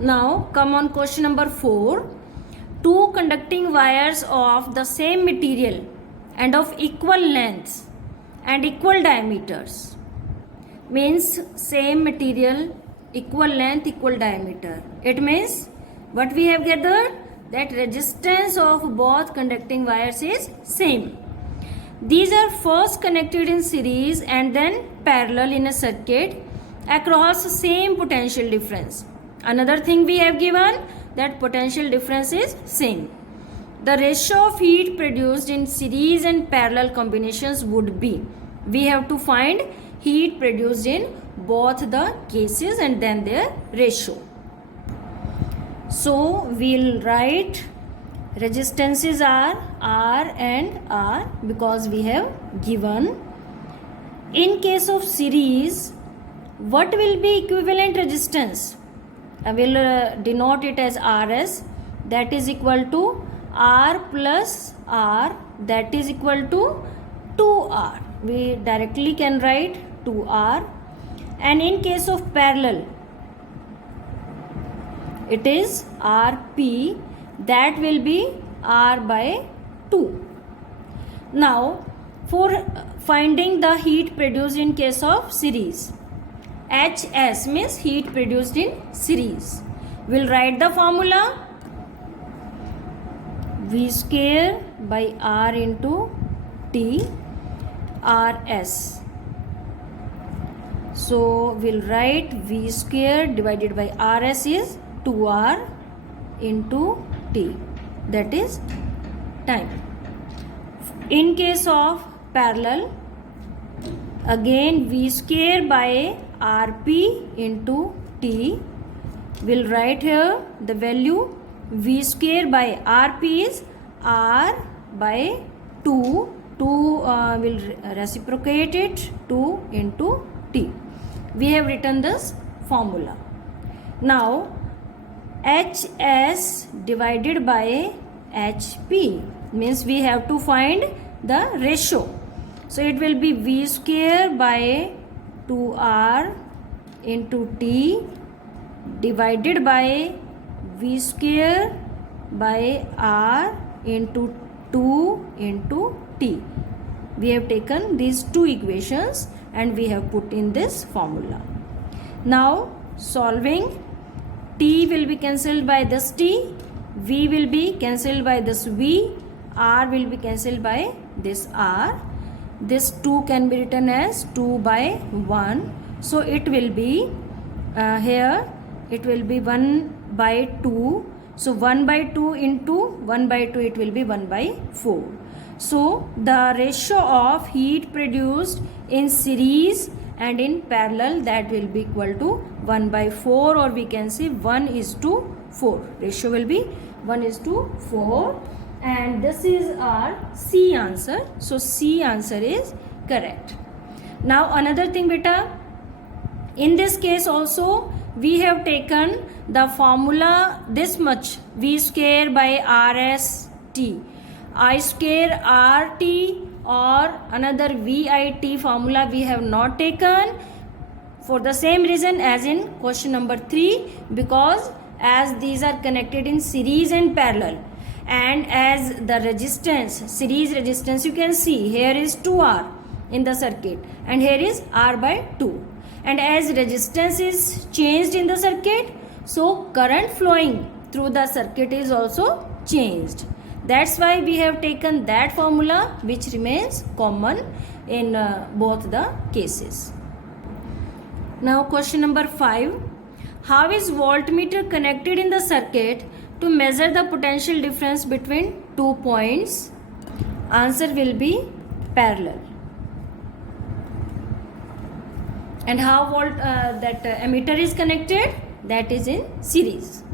Now come on question number 4. Two conducting wires of the same material and of equal lengths and equal diameters, means same material, equal length, equal diameter. It means what we have gathered, that resistance of both conducting wires is same. These are first connected in series and then parallel in a circuit across same potential difference. Another thing we have given, that potential difference is same. The ratio of heat produced in series and parallel combinations would be, we have to find heat produced in both the cases and then their ratio. So we'll write resistances are R and R because we have given. In case of series, what will be equivalent resistance? I will denote it as RS, that is equal to R plus R, that is equal to 2R. We directly can write 2R. And in case of parallel, it is Rp, that will be R by 2. Now for finding the heat produced in case of series, HS means heat produced in series. We'll write the formula, V square by R into T RS. So we'll write V square divided by RS is 2R into T, that is time. In case of parallel, again V square by Rp into T. We'll write here the value V square by Rp is R by 2. 2 will reciprocate it, 2 into T. We have written this formula. Now HS divided by HP means we have to find the ratio. So it will be V square by 2R into T divided by V square by R into 2 into T. We have taken these two equations and we have put in this formula. Now solving, T will be cancelled by this T, V will be cancelled by this V, R will be cancelled by this R. This 2 can be written as 2 by 1. So it will be here it will be 1 by 2. So 1 by 2 into 1 by 2, it will be 1 by 4. So the ratio of heat produced in series and in parallel, that will be equal to 1 by 4, or we can say 1 is to 4. Ratio will be 1 is to 4. And this is our C answer. So C answer is correct. Now another thing beta, in this case also we have taken the formula this much, V square by RS T, I square RT or another VIT formula we have not taken, for the same reason as in question number 3, because as these are connected in series and parallel, and as the resistance, series resistance, you can see here is 2R in the circuit and here is R by 2, and as resistance is changed in the circuit, so current flowing through the circuit is also changed. That's why we have taken that formula which remains common in both the cases. Now question number 5. How is voltmeter connected in the circuit to measure the potential difference between 2 points? Answer will be parallel. And how that ammeter is connected? That is in series.